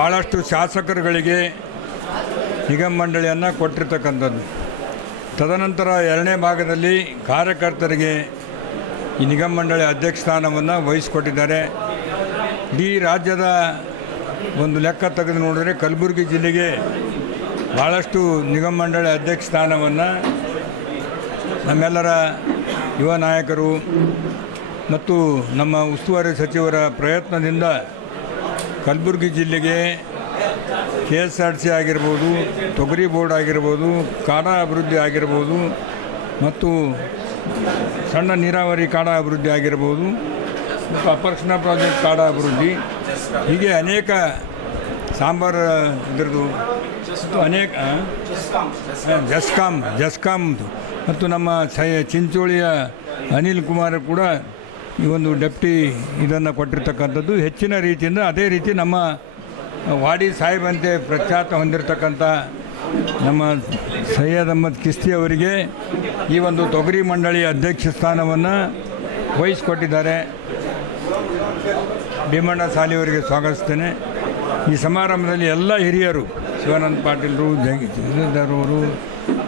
ಭಾಳಷ್ಟು ಶಾಸಕರುಗಳಿಗೆ ನಿಗಮ ಮಂಡಳಿಯನ್ನು ಕೊಟ್ಟಿರ್ತಕ್ಕಂಥದ್ದು. ತದನಂತರ ಎರಡನೇ ಭಾಗದಲ್ಲಿ ಕಾರ್ಯಕರ್ತರಿಗೆ ಈ ನಿಗಮ ಮಂಡಳಿ ಅಧ್ಯಕ್ಷ ಸ್ಥಾನವನ್ನು ವಹಿಸಿಕೊಟ್ಟಿದ್ದಾರೆ. ಇಡೀ ರಾಜ್ಯದ ಒಂದು ಲೆಕ್ಕ ತೆಗೆದು ನೋಡಿದರೆ ಕಲಬುರಗಿ ಜಿಲ್ಲೆಗೆ ಭಾಳಷ್ಟು ನಿಗಮ ಮಂಡಳಿ ಅಧ್ಯಕ್ಷ ಸ್ಥಾನವನ್ನು ನಮ್ಮೆಲ್ಲರ ಯುವ ನಾಯಕರು ಮತ್ತು ನಮ್ಮ ಉಸ್ತುವಾರಿ ಸಚಿವರ ಪ್ರಯತ್ನದಿಂದ ಕಲಬುರಗಿ ಜಿಲ್ಲೆಗೆ KSRTC ಆಗಿರ್ಬೋದು, ತೊಗರಿ ಬೋರ್ಡ್ ಆಗಿರ್ಬೋದು, ಕಾಡಾ ಅಭಿವೃದ್ಧಿ ಆಗಿರ್ಬೋದು ಮತ್ತು ಸಣ್ಣ ನೀರಾವರಿ ಕಾಡಾ ಅಭಿವೃದ್ಧಿ ಆಗಿರ್ಬೋದು ಮತ್ತು ಅಪರ್ಕ್ಷಣಾ ಪ್ರಾಜೆಕ್ಟ್ ಕಾಡಾ ಅಭಿವೃದ್ಧಿ, ಹೀಗೆ ಅನೇಕ ಸಾಂಬಾರು ಇದರದು ಮತ್ತು ಅನೇಕ ಜಸ್ಕಾಮ್ ಮತ್ತು ನಮ್ಮ ಚಿಂಚೋಳಿಯ ಅನಿಲ್ ಕುಮಾರ್ ಕೂಡ ಈ ಒಂದು ಡೆಪ್ಟಿ ಇದನ್ನು ಕೊಟ್ಟಿರ್ತಕ್ಕಂಥದ್ದು. ಹೆಚ್ಚಿನ ರೀತಿಯಿಂದ ಅದೇ ರೀತಿ ನಮ್ಮ ವಾಡಿ ಸಾಹೇಬಂತೆ ಪ್ರಖ್ಯಾತ ಹೊಂದಿರತಕ್ಕಂಥ ನಮ್ಮ ಸೈಯದ್ ಅಹಮದ್ ಕಿಸ್ತಿ ಅವರಿಗೆ ಈ ಒಂದು ತೊಗರಿ ಮಂಡಳಿ ಅಧ್ಯಕ್ಷ ಸ್ಥಾನವನ್ನು ವಹಿಸಿಕೊಟ್ಟಿದ್ದಾರೆ. ಭೀಮಣ್ಣ ಸಾಲಿಯವರಿಗೆ ಸ್ವಾಗತಿಸ್ತೇನೆ. ಈ ಸಮಾರಂಭದಲ್ಲಿ ಎಲ್ಲ ಹಿರಿಯರು, ಶಿವಾನಂದ ಪಾಟೀಲರು, ಜಗದೀಶ್ಧರ್ ಅವರು,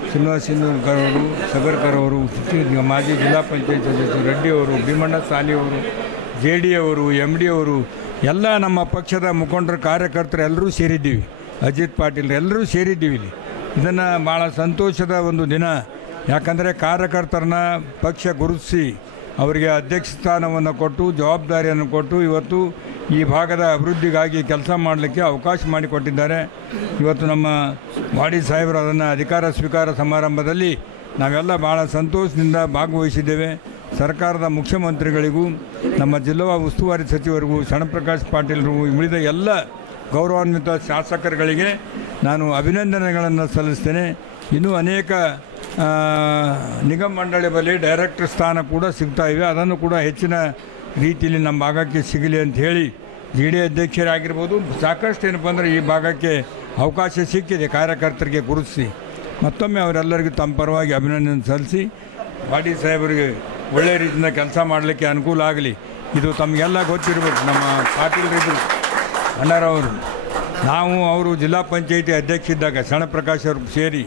ಶ್ರೀನಿವಾಸ್ ಸಿಂಧೂರ್ಕರ್ ಅವರು, ಸಗರ್ಕರ್ ಅವರು, ಮಾಜಿ ಜಿಲ್ಲಾ ಪಂಚಾಯತ್ ಸದಸ್ಯರು ರೆಡ್ಡಿ ಅವರು, ಭೀಮಣ್ಣ ಸಾಲಿ ಅವರು, JD ಅವರು, MD ಅವರು, ಎಲ್ಲ ನಮ್ಮ ಪಕ್ಷದ ಮುಖಂಡರು, ಕಾರ್ಯಕರ್ತರು ಎಲ್ಲರೂ ಸೇರಿದ್ದೀವಿ. ಅಜಿತ್ ಪಾಟೀಲ್ ಎಲ್ಲರೂ ಸೇರಿದ್ದೀವಿ ಇಲ್ಲಿ. ಇದನ್ನು ಭಾಳ ಸಂತೋಷದ ಒಂದು ದಿನ. ಯಾಕಂದರೆ ಕಾರ್ಯಕರ್ತರನ್ನ ಪಕ್ಷ ಗುರುತಿಸಿ ಅವರಿಗೆ ಅಧ್ಯಕ್ಷ ಸ್ಥಾನವನ್ನು ಕೊಟ್ಟು ಜವಾಬ್ದಾರಿಯನ್ನು ಕೊಟ್ಟು ಇವತ್ತು ಈ ಭಾಗದ ಅಭಿವೃದ್ಧಿಗಾಗಿ ಕೆಲಸ ಮಾಡಲಿಕ್ಕೆ ಅವಕಾಶ ಮಾಡಿಕೊಟ್ಟಿದ್ದಾರೆ. ಇವತ್ತು ನಮ್ಮ ವಾಡಿ ಸಾಹೇಬರು ಅದನ್ನು ಅಧಿಕಾರ ಸ್ವೀಕಾರ ಸಮಾರಂಭದಲ್ಲಿ ನಾವೆಲ್ಲ ಭಾಳ ಸಂತೋಷದಿಂದ ಭಾಗವಹಿಸಿದ್ದೇವೆ. ಸರ್ಕಾರದ ಮುಖ್ಯಮಂತ್ರಿಗಳಿಗೂ ನಮ್ಮ ಜಿಲ್ಲಾ ಉಸ್ತುವಾರಿ ಸಚಿವರಿಗೂ ಶರಣಪ್ರಕಾಶ್ ಪಾಟೀಲ್ರಿಗೂ ಉಳಿದ ಎಲ್ಲ ಗೌರವಾನ್ವಿತ ಶಾಸಕರುಗಳಿಗೆ ನಾನು ಅಭಿನಂದನೆಗಳನ್ನು ಸಲ್ಲಿಸ್ತೇನೆ. ಇನ್ನೂ ಅನೇಕ ನಿಗಮ ಮಂಡಳಿ ಬಳಿ ಡೈರೆಕ್ಟರ್ ಸ್ಥಾನ ಕೂಡ ಸಿಗ್ತಾ ಇವೆ. ಅದನ್ನು ಕೂಡ ಹೆಚ್ಚಿನ ರೀತಿಯಲ್ಲಿ ನಮ್ಮ ಭಾಗಕ್ಕೆ ಸಿಗಲಿ ಅಂತ ಹೇಳಿ JD ಅಧ್ಯಕ್ಷರಾಗಿರ್ಬೋದು, ಸಾಕಷ್ಟು ಏನಪ್ಪ ಅಂದರೆ ಈ ಭಾಗಕ್ಕೆ ಅವಕಾಶ ಸಿಕ್ಕಿದೆ ಕಾರ್ಯಕರ್ತರಿಗೆ ಗುರುತಿಸಿ. ಮತ್ತೊಮ್ಮೆ ಅವರೆಲ್ಲರಿಗೂ ತಮ್ಮ ಪರವಾಗಿ ಅಭಿನಂದನೆ ಸಲ್ಲಿಸಿ ವಾಡಿ ಸಾಹೇಬರಿಗೆ ಒಳ್ಳೆಯ ರೀತಿಯಿಂದ ಕೆಲಸ ಮಾಡಲಿಕ್ಕೆ ಅನುಕೂಲ ಆಗಲಿ. ಇದು ತಮಗೆಲ್ಲ ಗೊತ್ತಿರಬೇಕು. ನಮ್ಮ ಪಾಟೀಲ್ರಿದ್ರು ಅಣ್ಣರವರು, ನಾವು ಅವರು ಜಿಲ್ಲಾ ಪಂಚಾಯಿತಿ ಅಧ್ಯಕ್ಷ ಇದ್ದಾಗ ಶರಣಪ್ರಕಾಶ್ ಅವರು ಸೇರಿ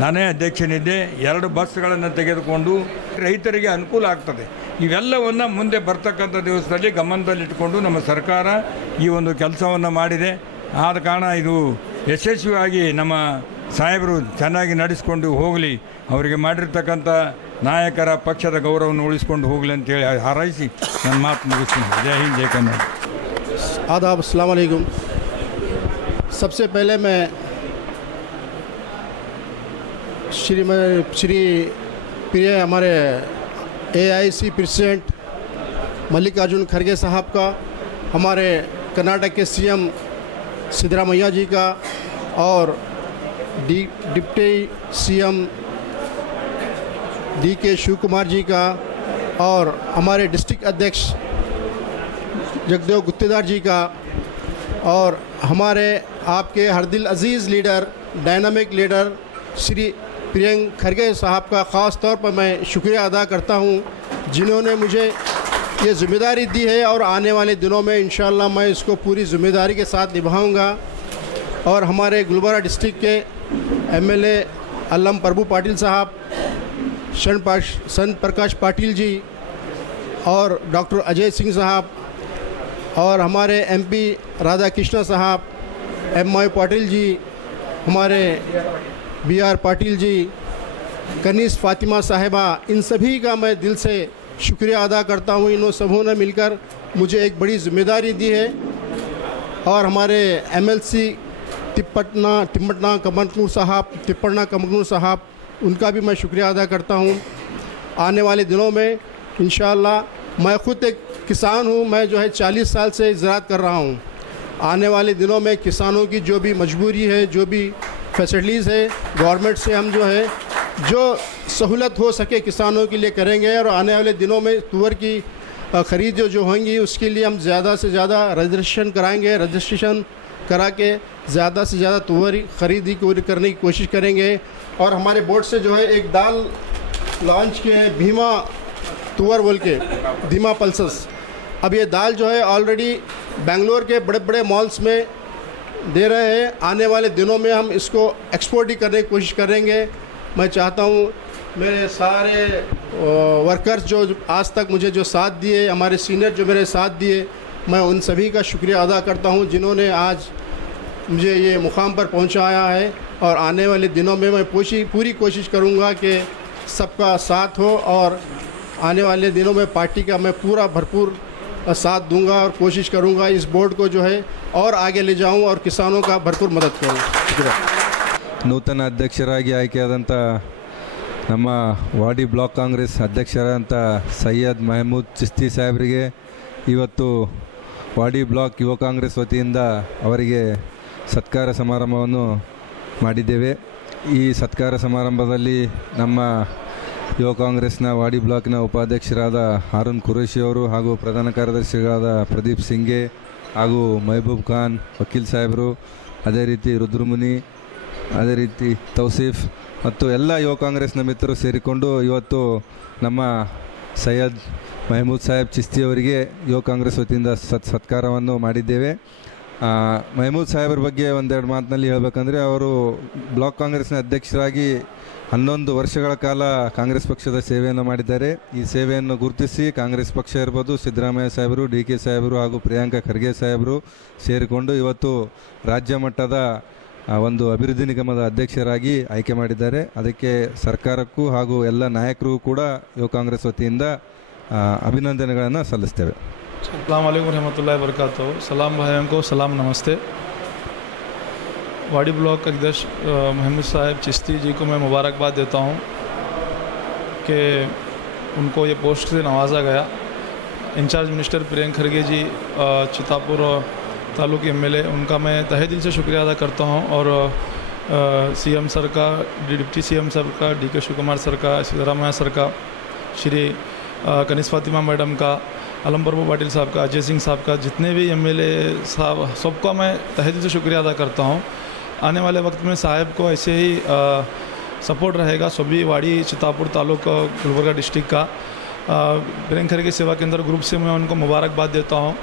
ನಾನೇ ಅಧ್ಯಕ್ಷನಿದ್ದೆ. 2 ಬಸ್ಗಳನ್ನು ತೆಗೆದುಕೊಂಡು ರೈತರಿಗೆ ಅನುಕೂಲ ಆಗ್ತದೆ. ಇವೆಲ್ಲವನ್ನು ಮುಂದೆ ಬರ್ತಕ್ಕಂಥ ದಿವಸದಲ್ಲಿ ಗಮನದಲ್ಲಿಟ್ಟುಕೊಂಡು ನಮ್ಮ ಸರ್ಕಾರ ಈ ಒಂದು ಕೆಲಸವನ್ನು ಮಾಡಿದೆ. ಆದ ಕಾರಣ ಇದು ಯಶಸ್ವಿಯಾಗಿ ನಮ್ಮ ಸಾಹೇಬರು ಚೆನ್ನಾಗಿ ನಡೆಸಿಕೊಂಡು ಹೋಗಲಿ, ಅವರಿಗೆ ಮಾಡಿರ್ತಕ್ಕಂಥ ನಾಯಕರ ಪಕ್ಷದ ಗೌರವವನ್ನು ಉಳಿಸ್ಕೊಂಡು ಹೋಗಲಿ ಅಂತೇಳಿ ಹಾರೈಸಿ ನನ್ನ ಮಾತು ಮುಗಿಸ್ತೀನಿ. ಜೈ ಹಿಂದ್, ಜೈ ಕನ್ನಡ. आदाब, अस्सलाम वालेकुम। सबसे पहले मैं श्री प्रिय हमारे AIC प्रेसिडेंट मल्लिकार्जुन खड़गे साहब का, हमारे कर्नाटक के CM सिद्धरामैया जी का और deputy CM DK Shiv Kumar ji का और हमारे डिस्ट्रिक्ट अध्यक्ष जगदेव गुत्तेदार जी का और हमारे आपके हर दिल अजीज़ leader, dynamic leader Shri Priyank खड़गे साहब का ख़ास तौर पर मैं शुक्रिया अदा करता हूं, जिन्होंने मुझे ये ज़िम्मेदारी दी है और आने वाले दिनों में इंशाअल्लाह मैं इसको पूरी ज़िम्मेदारी के साथ निभाऊंगा। और हमारे गुलबर्गा डिस्ट्रिक्ट के MLA अल्लम प्रभु पाटिल साहब, शरण प्रकाश पाटिल जी और डॉक्टर अजय सिंह साहब और हमारे MP राधा कृष्णा साहब, MY पाटिल जी, हमारे BR पाटिल जी, कनीस फातिमा साहिबा, इन सभी का मैं दिल से शुक्रिया अदा करता हूँ। इन सबों ने मिलकर मुझे एक बड़ी ज़िम्मेदारी दी है। और हमारे MLC तिप्पटना कमरनूर साहब, उनका भी मैं शुक्रिया अदा करता हूँ। आने वाले दिनों में इंशाअल्लाह, मैं ख़ुद एक किसान हूँ, मैं जो है 40 साल से ज़राअत कर रहा हूँ। आने वाले दिनों में किसानों की जो भी मजबूरी है, जो भी फैसिलिटीज़ है, गवर्नमेंट से हम जो है जो सहूलत हो सके किसानों के लिए करेंगे। और आने वाले दिनों में तुअर की ख़रीद जो होंगी उसके लिए हम ज़्यादा से ज़्यादा रजिस्ट्रेशन कराएंगे। रजिस्ट्रेशन करा के ज़्यादा से ज़्यादा तुअर ख़रीदी करने की कोशिश करेंगे। और हमारे बोर्ड से जो है एक दाल लॉन्च किए हैं, भीमा तुअर बोल के, धीमा पल्सेस। अब ये दाल जो है ऑलरेडी बेंगलोर के बड़े बड़े मॉल्स में दे रहे हैं, आने वाले दिनों में हम इसको एक्सपोर्ट ही करने की कोशिश करेंगे। मैं चाहता हूँ मेरे सारे वर्कर्स जो आज तक मुझे जो साथ दिए, हमारे सीनियर जो मेरे साथ दिए, मैं उन सभी का शुक्रिया अदा करता हूँ जिन्होंने आज मुझे ये मुकाम पर पहुँचाया है। और आने वाले दिनों में मैं पूरी कोशिश करूँगा कि सबका साथ हो और आने वाले दिनों में पार्टी का मैं पूरा भरपूर साथ दूंगा और कोशिश करूंगा इस बोर्ड को जो है और आगे ले जाऊं और किसानों का भरपूर मदद करूं। ನೂತನ ಅಧ್ಯಕ್ಷರಾಗಿ ಆಯ್ಕೆಯಾದಂಥ ನಮ್ಮ ವಾಡಿ ಬ್ಲಾಕ್ ಕಾಂಗ್ರೆಸ್ ಅಧ್ಯಕ್ಷರಾದಂಥ ಸೈಯದ್ ಮೆಹಮೂದ್ ಚಿಸ್ತಿ ಸಾಹೇಬರಿಗೆ ಇವತ್ತು ವಾಡಿ ಬ್ಲಾಕ್ ಯುವ ಕಾಂಗ್ರೆಸ್ ವತಿಯಿಂದ ಅವರಿಗೆ ಸತ್ಕಾರ ಸಮಾರಂಭವನ್ನು ಮಾಡಿದ್ದೇವೆ. ಈ ಸತ್ಕಾರ ಸಮಾರಂಭದಲ್ಲಿ ನಮ್ಮ ಯುವ ಕಾಂಗ್ರೆಸ್ನ ವಾಡಿ ಬ್ಲಾಕ್ನ ಉಪಾಧ್ಯಕ್ಷರಾದ ಹಾರೂನ್ ಖುರೇಶಿ ಅವರು ಹಾಗೂ ಪ್ರಧಾನ ಕಾರ್ಯದರ್ಶಿಗಳಾದ ಪ್ರದೀಪ್ ಸಿಂಗೆ ಹಾಗೂ ಮೆಹಬೂಬ್ ಖಾನ್ ವಕೀಲ್ ಸಾಹೇಬರು, ಅದೇ ರೀತಿ ರುದ್ರಮುನಿ, ಅದೇ ರೀತಿ ತೌಸೀಫ್ ಮತ್ತು ಎಲ್ಲ ಯುವ ಕಾಂಗ್ರೆಸ್ನ ಮಿತ್ರರು ಸೇರಿಕೊಂಡು ಇವತ್ತು ನಮ್ಮ ಸೈಯದ್ ಮೆಹಮೂದ್ ಸಾಹೇಬ್ ಚಿಸ್ತಿ ಅವರಿಗೆ ಯುವ ಕಾಂಗ್ರೆಸ್ ವತಿಯಿಂದ ಸತ್ಕಾರವನ್ನು ಮಾಡಿದ್ದೇವೆ. ಮೆಹಮೂದ್ ಸಾಹೇಬ್ರ ಬಗ್ಗೆ ಒಂದೆರಡು ಮಾತಿನಲ್ಲಿ ಹೇಳಬೇಕಂದ್ರೆ, ಅವರು ಬ್ಲಾಕ್ ಕಾಂಗ್ರೆಸ್ನ ಅಧ್ಯಕ್ಷರಾಗಿ 11 ವರ್ಷಗಳ ಕಾಲ ಕಾಂಗ್ರೆಸ್ ಪಕ್ಷದ ಸೇವೆಯನ್ನು ಮಾಡಿದ್ದಾರೆ. ಈ ಸೇವೆಯನ್ನು ಗುರುತಿಸಿ ಕಾಂಗ್ರೆಸ್ ಪಕ್ಷ ಇರ್ಬೋದು, ಸಿದ್ದರಾಮಯ್ಯ ಸಾಹೇಬರು, ಡಿ ಕೆ ಸಾಹೇಬರು ಹಾಗೂ ಪ್ರಿಯಾಂಕಾ ಖರ್ಗೆ ಸಾಹೇಬರು ಸೇರಿಕೊಂಡು ಇವತ್ತು ರಾಜ್ಯ ಮಟ್ಟದ ಒಂದು ಅಭಿವೃದ್ಧಿ ನಿಗಮದ ಅಧ್ಯಕ್ಷರಾಗಿ ಆಯ್ಕೆ ಮಾಡಿದ್ದಾರೆ. ಅದಕ್ಕೆ ಸರ್ಕಾರಕ್ಕೂ ಹಾಗೂ ಎಲ್ಲ ನಾಯಕರಿಗೂ ಕೂಡ ಯುವ ಕಾಂಗ್ರೆಸ್ ವತಿಯಿಂದ ಅಭಿನಂದನೆಗಳನ್ನು ಸಲ್ಲಿಸ್ತೇವೆ. अस्सलाम वालेकुम रहमतुल्लाहि व बरकातहू। सलाम भाइयों को सलाम, नमस्ते। वाडी ब्लॉक अध्यक्ष महमूद साहब चिश्ती जी को मैं मुबारकबाद देता हूँ कि उनको ये पोस्ट से नवाजा गया। इंचार्ज मिनिस्टर प्रियंका खरगे जी चितापुर तालुक एमएलए, उनका मैं तहे दिल से शुक्रिया अदा करता हूँ। और सीएम सर का, डिप्टी सीएम सर का, DK शिव कुमार सर का, सिद्धरामैया सर का, श्री कनिस फातिमा मैडम का, आलम प्रभु पाटिल साहब का, अजय सिंह साहब का, जितने भी एमएलए साहब, सबका मैं तहे दिल से शुक्रिया अदा करता हूँ। आने वाले वक्त में साहब को ऐसे ही सपोर्ट रहेगा सभी वाड़ी चितापुर तालुक गुलबर्गा डिस्ट्रिक्ट का। प्रियंका खरगे सेवा केंद्र ग्रुप से मैं उनको मुबारकबाद देता हूँ।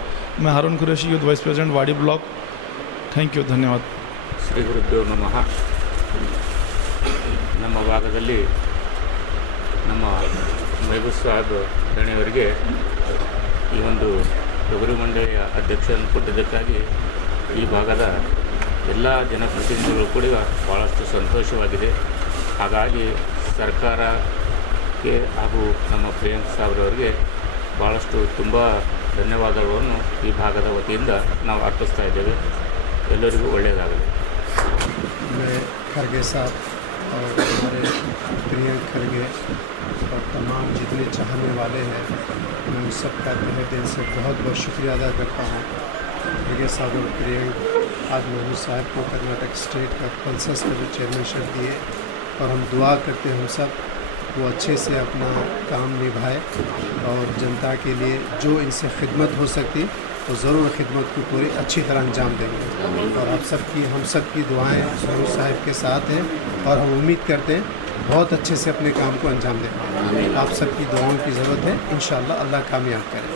मैं हारून कुरैशी, यूथ वाइस प्रेसिडेंट वाड़ी ब्लॉक। ಥ್ಯಾಂಕ್ ಯು, ಧನ್ಯವಾದ. ಶ್ರೀ ಗುರುಭ್ಯೋ ನಮಃ. ನಮ್ಮ ಭಾಗದಲ್ಲಿ ನಮ್ಮ ಮೆಹಬೂಬ್ ಸಾಹೇಬ್ ಧಣಿಯವರಿಗೆ ಈ ಒಂದು ತೊಗರಿ ಮಂಡಳಿಯ ಅಧ್ಯಕ್ಷರನ್ನು ಕೊಟ್ಟಿದ್ದಕ್ಕಾಗಿ ಈ ಭಾಗದ ಎಲ್ಲ ಜನಪ್ರತಿನಿಧಿಗಳು ಕೂಡ ಭಾಳಷ್ಟು ಸಂತೋಷವಾಗಿದೆ. ಹಾಗಾಗಿ ಸರ್ಕಾರಕ್ಕೆ ಹಾಗೂ ನಮ್ಮ ಪ್ರಿಯಾಂಕಾ ಸಾಹೇಬ್ರವರಿಗೆ ಭಾಳಷ್ಟು ತುಂಬ ಧನ್ಯವಾದಗಳನ್ನು ಈ ಭಾಗದ ವತಿಯಿಂದ ನಾವು ಅರ್ಪಿಸ್ತಾ ಇದ್ದೇವೆ. ಎಲ್ಲರಿಗೂ ಒಳ್ಳೆಯದಾಗಲಿ. खरगे साहब और हमारे प्रियंका खरगे और तमाम जितने चाहने वाले हैं, मैं उन सबका तहे दिल से बहुत बहुत शुक्रिया अदा करता हूँ। खरगे साहब और प्रियंका आज महमूद साहब को कर्नाटक स्टेट का पल्सस का जो चेयरमैनशिप दिए, और हम दुआ करते हैं हम सब वो अच्छे से अपना काम निभाए और जनता के लिए जो इनसे खिदमत हो सकती तो ज़रूर खिदमत की पूरी अच्छी तरह अंजाम देंगे। और हम सब की दुआएं महमूद साहब के साथ हैं और हम उम्मीद करते हैं बहुत अच्छे से अपने काम को अंजाम दें। आप सबकी दुआओं की ज़रूरत है, इंशाअल्लाह अल्लाह कामयाब करे।